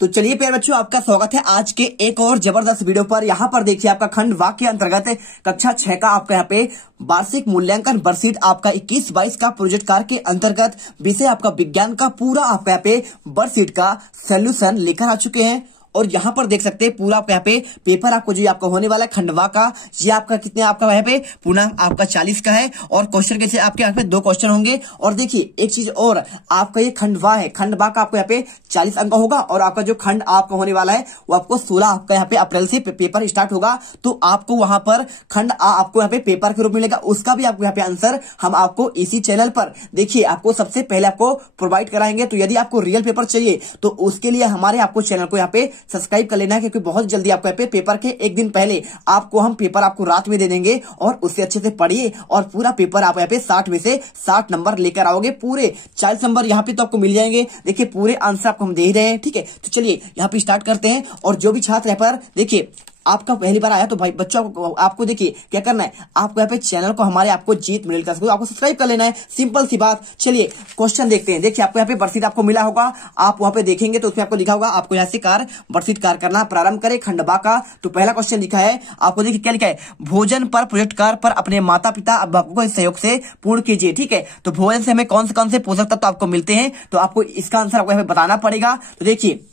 तो चलिए प्यारे बच्चों, आपका स्वागत है आज के एक और जबरदस्त वीडियो पर। यहाँ पर देखिए आपका खंड वाक्य के अंतर्गत कक्षा 6 का आपका यहाँ पे वार्षिक मूल्यांकन वर्कशीट आपका 21-22 का प्रोजेक्ट कार्य के अंतर्गत विषय आपका विज्ञान का पूरा आपका यहाँ पे वर्कशीट का सोल्यूशन लेकर आ चुके हैं। और यहाँ पर देख सकते हैं पूरा आपका यहाँ पे पेपर आपको जो आपका होने वाला है खंडवा का, ये आपका कितने आपका यहाँ पे पुनः आपका 40 का है। और क्वेश्चन कैसे आपके यहाँ पे 2 क्वेश्चन होंगे। और देखिए एक चीज और, आपका ये खंडवा है, खंडवा का आपको यहाँ पे 40 अंक होगा। और आपका जो खंड आपका होने वाला है वो आपको 16 आपका यहाँ पे अप्रैल से पेपर स्टार्ट होगा। तो आपको वहां पर खंड आपको यहाँ पे पेपर के रूप में मिलेगा, उसका भी आपको यहाँ पे आंसर हम आपको इसी चैनल पर देखिए आपको सबसे पहले आपको प्रोवाइड कराएंगे। तो यदि आपको रियल पेपर चाहिए तो उसके लिए हमारे आपको चैनल को यहाँ पे सब्सक्राइब कर लेना है, क्योंकि बहुत जल्दी आपको यहाँ पे पेपर के एक दिन पहले आपको हम पेपर आपको रात में दे देंगे। और उससे अच्छे से पढ़िए और पूरा पेपर आप यहाँ पे 60 में से 60 नंबर लेकर आओगे। पूरे 40 नंबर यहाँ पे तो आपको मिल जाएंगे। देखिए पूरे आंसर आपको हम दे ही रहे हैं, ठीक है। तो चलिए यहाँ पे स्टार्ट करते हैं। और जो भी छात्र यहाँ पर देखिए आपका पहली बार आया तो भाई बच्चों आपको देखिए क्या करना है, आपको यहाँ पे चैनल को हमारे आपको जीत मिडिल क्लास को आपको सब्सक्राइब कर लेना है, सिंपल सी बात। चलिए क्वेश्चन देखते हैं। देखिए आपको यहाँ पे वर्कशीट आपको मिला होगा, आप वहां पे देखेंगे तो उसमें आपको लिखा होगा आपको यहाँ से वर्कशीट कार्य करना प्रारंभ करें खंडवा का। तो पहला क्वेश्चन लिखा है आपको, देखिए क्या लिखा है, भोजन पर प्रोजेक्ट कार्य पर अपने माता पिता अभिभावकों के सहयोग से पूर्ण कीजिए, ठीक है। तो भोजन से हमें कौन से पोषक तत्व आपको मिलते हैं, तो आपको इसका आंसर आपको यहाँ पे बताना पड़ेगा। तो देखिए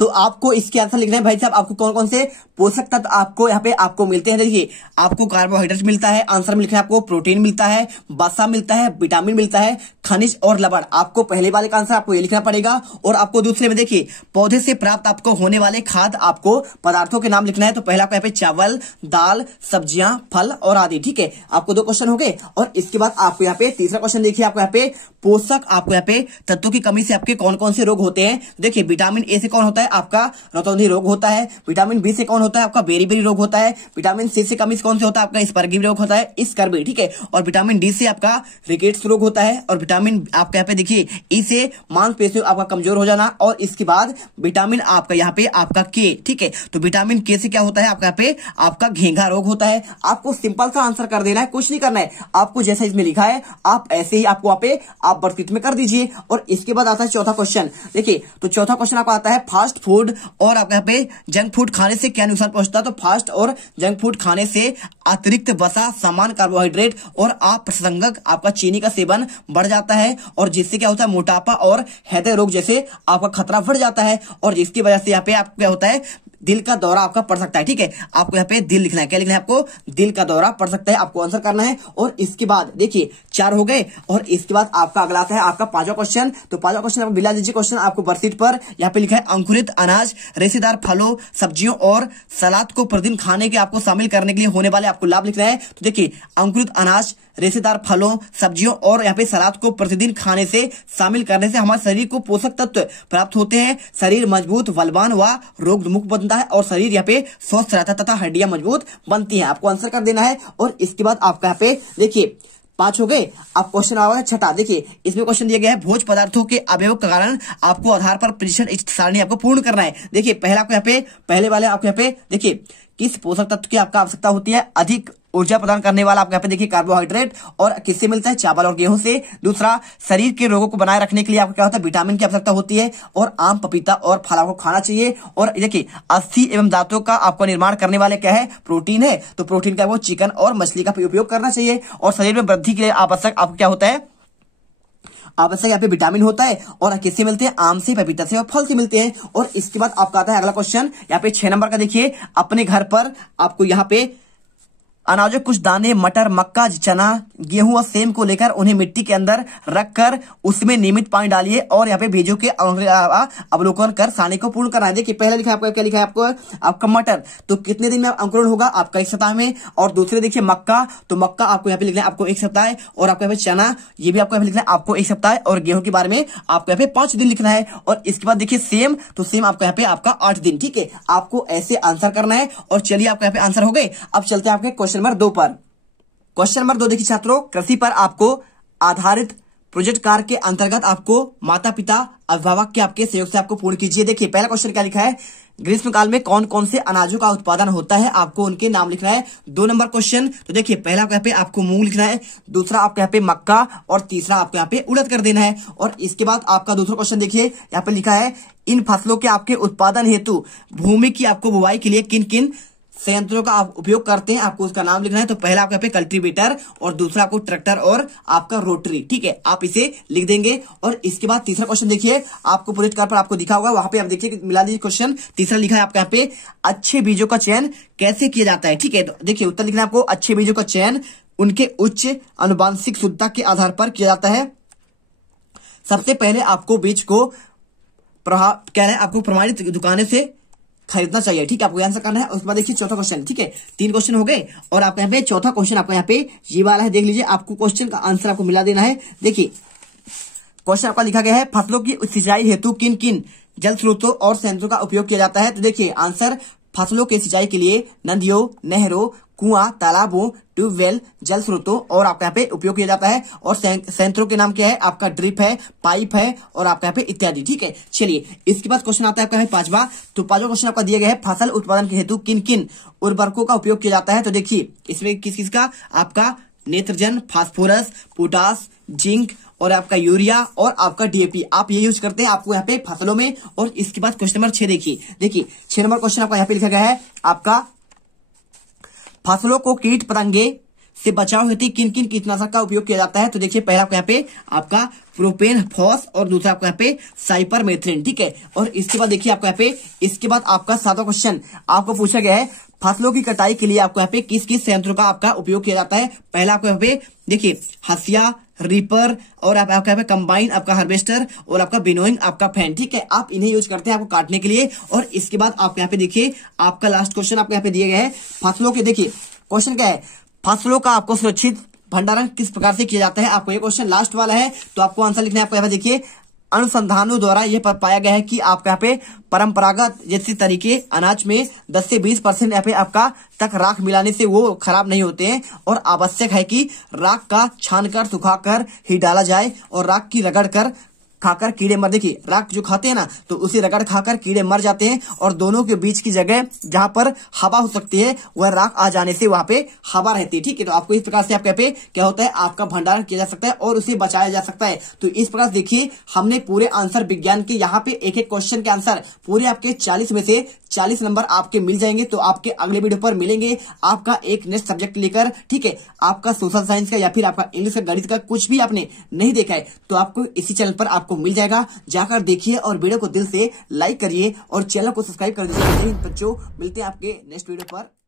तो आपको इसके आंसर लिखना है भाई साहब, आपको कौन कौन से पोषक तत्व आपको यहाँ पे आपको मिलते हैं। देखिए आपको कार्बोहाइड्रेट मिलता है, आंसर में लिखना है आपको प्रोटीन मिलता है, वसा मिलता है, विटामिन मिलता है, खनिज और लवण। आपको पहले वाले का आंसर आपको ये लिखना पड़ेगा। और आपको दूसरे में देखिए पौधे से प्राप्त आपको होने वाले खाद्य आपको पदार्थों के नाम लिखना है। तो पहला आपको यहाँ पे चावल, दाल, सब्जियां, फल और आदि, ठीक है। आपको 2 क्वेश्चन हो गए। और इसके बाद आपको यहाँ पे तीसरा क्वेश्चन देखिए, आपको यहाँ पे पोषक आपको यहाँ पे तत्वों की कमी से आपके कौन कौन से रोग होते हैं। देखिए विटामिन ए से कौन होता है आपका रतौंधी रोग होता है, विटामिन बी से कौन होता है आपका बेरी रोग होता है, विटामिन सी से कमी से कौन से होता है आपका स्पर्गी रोग होता है स्कर्वी, ठीक है। और विटामिन डी से आपका रिकेट्स रोग होता है। और विटामिन आपका यहाँ पे देखिए ई से मांसपेशियों आपका कमजोर हो जाना। और इसके बाद विटामिन आपका यहाँ पे आपका के, ठीक है। तो विटामिन के से क्या होता है आपका यहाँ पे आपका घेंघा रोग होता है। आपको सिंपल सा आंसर कर देना है, कुछ नहीं करना है आपको, जैसा इसमें लिखा है आप ऐसे ही आपको वहां पे आप वर्कशीट में कर दीजिए। और इसके बाद आता है चौथा क्वेश्चन। देखिए तो चौथा क्वेश्चन आपको आता है फास्ट फूड और आपके यहाँ पे जंक फूड खाने से क्या नुकसान पहुंचता है। तो फास्ट और जंक फूड खाने से अतिरिक्त वसा, समान कार्बोहाइड्रेट और अप्रसंगक आपका चीनी का सेवन बढ़ जाता है। और जिससे क्या होता है मोटापा और हृदय रोग जैसे आपका खतरा बढ़ जाता है। और जिसकी वजह से यहाँ पे आपको क्या होता है दिल का दौरा आपका पड़ सकता है, ठीक है। आपको यहाँ पे दिल लिखना है, क्या लिखना है आपको, दिल का दौरा पड़ सकता है, आपको आंसर करना है। और इसके बाद देखिए 4 हो गए। और इसके बाद आपका अगला आता है आपका 5वां क्वेश्चन। तो 5वां क्वेश्चन आपको बिला दीजिए क्वेश्चन आपको वर्कशीट पर। यहाँ पे लिखा है अंकुरित अनाज, रेशेदार फलों, सब्जियों और सलाद को प्रतिदिन खाने के आपको शामिल करने के लिए होने वाले आपको लाभ लिखना है। तो देखिए अंकुरित अनाज, रेशेदार फलों, सब्जियों और यहाँ पे सलाद को प्रतिदिन खाने से शामिल करने से हमारे शरीर को पोषक तत्व प्राप्त होते हैं, शरीर मजबूत, बलवान व रोग मुक्त बनता है और शरीर यहाँ पे स्वस्थ रहता है तथा हड्डियां मजबूत बनती हैं। आपको आंसर कर देना है। और इसके बाद आपका यहाँ पे देखिए 5 हो गए। अब क्वेश्चन आ गया छठा। देखिए इसमें क्वेश्चन दिया गया है भोज्य पदार्थों के अवयव के कारण आपको आधार पर प्रतिशत सारणी आपको पूर्ण करना है। देखिए पहला आपको यहाँ पे पहले वाले आपको यहाँ पे देखिए किस पोषक तत्व की आपका आवश्यकता होती है, अधिक ऊर्जा प्रदान करने वाला आपको यहाँ पे देखिए कार्बोहाइड्रेट, और किससे मिलता है चावल और गेहूं से। दूसरा शरीर के रोगों को बनाए रखने के लिए आपको क्या होता है विटामिन की आवश्यकता होती है। और आम, पपीता और फल आपको खाना चाहिए। और देखिए अस्थि एवं दांतों का आपको निर्माण करने वाले क्या है प्रोटीन है। तो प्रोटीन का वो चिकन और मछली का उपयोग करना चाहिए। और शरीर में वृद्धि के लिए आवश्यक आपको क्या होता है आवश्यक यहाँ पे विटामिन होता है। और किससे मिलते हैं आम से, पपीता से और फल से मिलते हैं। और इसके बाद आपका आता है अगला क्वेश्चन यहाँ पे 6 नंबर का। देखिए अपने घर पर आपको यहाँ पे अनाजों कुछ दाने मटर, मक्का, चना, गेहूं और सेम को लेकर उन्हें मिट्टी के अंदर रखकर उसमें नियमित पानी डालिए और यहाँ पे बीजों के अवलोकन कर सारणी को पूर्ण करना है। देखिए पहले लिखा है आपका क्या लिखा है आपका मटर, तो कितने दिन में अंकुरण होगा आपका 1 सप्ताह में। और दूसरे देखिए मक्का, तो मक्का आपको यहाँ पे लिखना है आपको 1 सप्ताह है। और आपको यहाँ पे चना, ये भी आपको यहाँ पे लिखना है आपको 1 सप्ताह है। और गेहूं के बारे में आपको यहाँ पे 5 दिन लिखना है। और इसके बाद देखिए सेम, तो सेम आपको यहाँ पे आपका 8 दिन, ठीक है। आपको ऐसे आंसर करना है। और चलिए आपको यहाँ पे आंसर हो गए। अब चलते हैं आपके क्वेश्चन नंबर 2 पर। क्वेश्चन नंबर 2 देखिए छात्रों, कृषि पर आपको आधारित प्रोजेक्ट कार्य के अंतर्गत आपको माता पिता अभिभावक के आपके सहयोग से आपको पूर्ण कीजिए। देखिए पहला क्वेश्चन क्या लिखा है, ग्रीष्म काल में कौन कौन से अनाजों का उत्पादन होता है, आपको उनके नाम लिखना है। 2 नंबर क्वेश्चन, तो देखिए पहला यहाँ पे आपको मूंग लिखना है, दूसरा आपके यहाँ पे मक्का और तीसरा आपको यहाँ पे उड़द कर देना है। और इसके बाद आपका दूसरा क्वेश्चन देखिए यहाँ पे लिखा है, इन फसलों के आपके उत्पादन हेतु भूमि की आपको बुवाई के लिए किन किन संयंत्रों का आप उपयोग करते हैं, आपको उसका नाम लिखना है। तो पहला आपको यहाँ पे कल्टीवेटर और दूसरा आपको ट्रैक्टर और आपका रोटरी, ठीक है, आप इसे लिख देंगे। और इसके बाद तीसरा क्वेश्चन देखिए आपको प्रोजेक्ट कार्ड पर आपको दिखा होगा, वहां पे आप देखिए मिला दीजिए क्वेश्चन। तीसरा लिखा है आपका यहाँ पे, अच्छे बीजों का चयन कैसे किया जाता है, ठीक है। तो देखिए उत्तर लिखना है आपको, अच्छे बीजों का चयन उनके उच्च आनुवांशिक शुद्धता के आधार पर किया जाता है। सबसे पहले आपको बीज को आपको प्रमाणित दुकानें से खरीदना चाहिए, ठीक है, आपको आंसर करना है। उसके बाद देखिए चौथा क्वेश्चन, ठीक है, 3 क्वेश्चन हो गए और आपका यहाँ पे चौथा क्वेश्चन आपका यहाँ पे ये वाला है, देख लीजिए, आपको क्वेश्चन का आंसर आपको मिला देना है। देखिए क्वेश्चन आपका लिखा गया है, फसलों की सिंचाई हेतु किन किन जल स्रोतों और संयंत्रों का उपयोग किया जाता है। तो देखिए आंसर, फसलों के सिंचाई के लिए नदियों, नहरों, कुआं, तालाबों, ट्यूबवेल, जल स्रोतों और आपका यहाँ पे उपयोग किया जाता है। और संयंत्रों के नाम क्या है, आपका ड्रिप है, पाइप है और आपका यहाँ पे इत्यादि, ठीक है। चलिए इसके बाद क्वेश्चन आता है आपका 5वां। तो 5वां क्वेश्चन आपका दिया गया है, फसल उत्पादन के हेतु किन किन उर्वरकों का उपयोग किया जाता है। तो देखिए इसमें किस किस का, आपका नेत्रजन, फास्फोरस, पोटास, जिंक और आपका यूरिया और आपका डीएपी, आप ये यूज करते हैं आपको यहाँ पे फसलों में। और इसके बाद क्वेश्चन नंबर 6 देखिए 6 नंबर क्वेश्चन आपका यहाँ पे लिखा गया है, आपका फसलों को कीट पतंगे से बचाव हेतु किन किन कीटनाशक का उपयोग किया जाता है। तो देखिए पहला आपको यहाँ पे आपका प्रोपेन फॉस और दूसरा आपको यहाँ पे साइपरमेथ्रिन, ठीक है। और इसके बाद देखिए आपको यहाँ पे, इसके बाद आपका 7वां क्वेश्चन आपको पूछा गया है, फसलों की कटाई के लिए आपको यहाँ पे किस किस संयंत्रों का आपका उपयोग किया जाता है। पहला आपको यहाँ पे देखिए हसिया, रीपर और आपका यहाँ पे कंबाइन, आपका हार्वेस्टर और आपका विनोइंग, आपका फैन, ठीक है, आप इन्हें यूज करते हैं आपको काटने के लिए। और इसके बाद आपको यहाँ पे देखिए आपका लास्ट क्वेश्चन आपको यहाँ पे दिया गया है, फसलों के, देखिए क्वेश्चन क्या है, फसलों का आपको सुरक्षित भंडारण किस प्रकार से किया जाता है, आपको ये क्वेश्चन लास्ट वाला है। तो आपको आंसर लिखना है आपको यहाँ पे देखिए, अनुसंधानों द्वारा यह पाया गया है कि आपका यहाँ पे परंपरागत जैसे तरीके अनाज में 10 से 20% यहाँ पे आपका तक राख मिलाने से वो खराब नहीं होते हैं। और आवश्यक है कि राख का छानकर सुखाकर ही डाला जाए और राख की रगड़ कर खाकर कीड़े मर, देखिए राख जो खाते हैं ना तो उसे रगड़ खाकर कीड़े मर जाते हैं। और दोनों के बीच की जगह जहां पर हवा हो सकती है वह राख आ जाने से वहां पे हवा रहती है, ठीक है। तो आपको इस प्रकार से आपके पे क्या होता है, आपका भंडारण किया जा सकता है और उसे बचाया जा सकता है। तो इस प्रकार से देखिए हमने पूरे आंसर विज्ञान के यहाँ पे एक एक क्वेश्चन के आंसर पूरे आपके 40 में से 40 नंबर आपके मिल जाएंगे। तो आपके अगले वीडियो पर मिलेंगे आपका एक नेक्स्ट सब्जेक्ट लेकर, ठीक है। आपका सोशल साइंस का या फिर आपका इंग्लिश का, गणित का कुछ भी आपने नहीं देखा है तो आपको इसी चैनल पर आपको मिल जाएगा, जाकर देखिए और वीडियो को दिल से लाइक करिए और चैनल को सब्सक्राइब कर दीजिए। बच्चों मिलते हैं आपके नेक्स्ट वीडियो पर।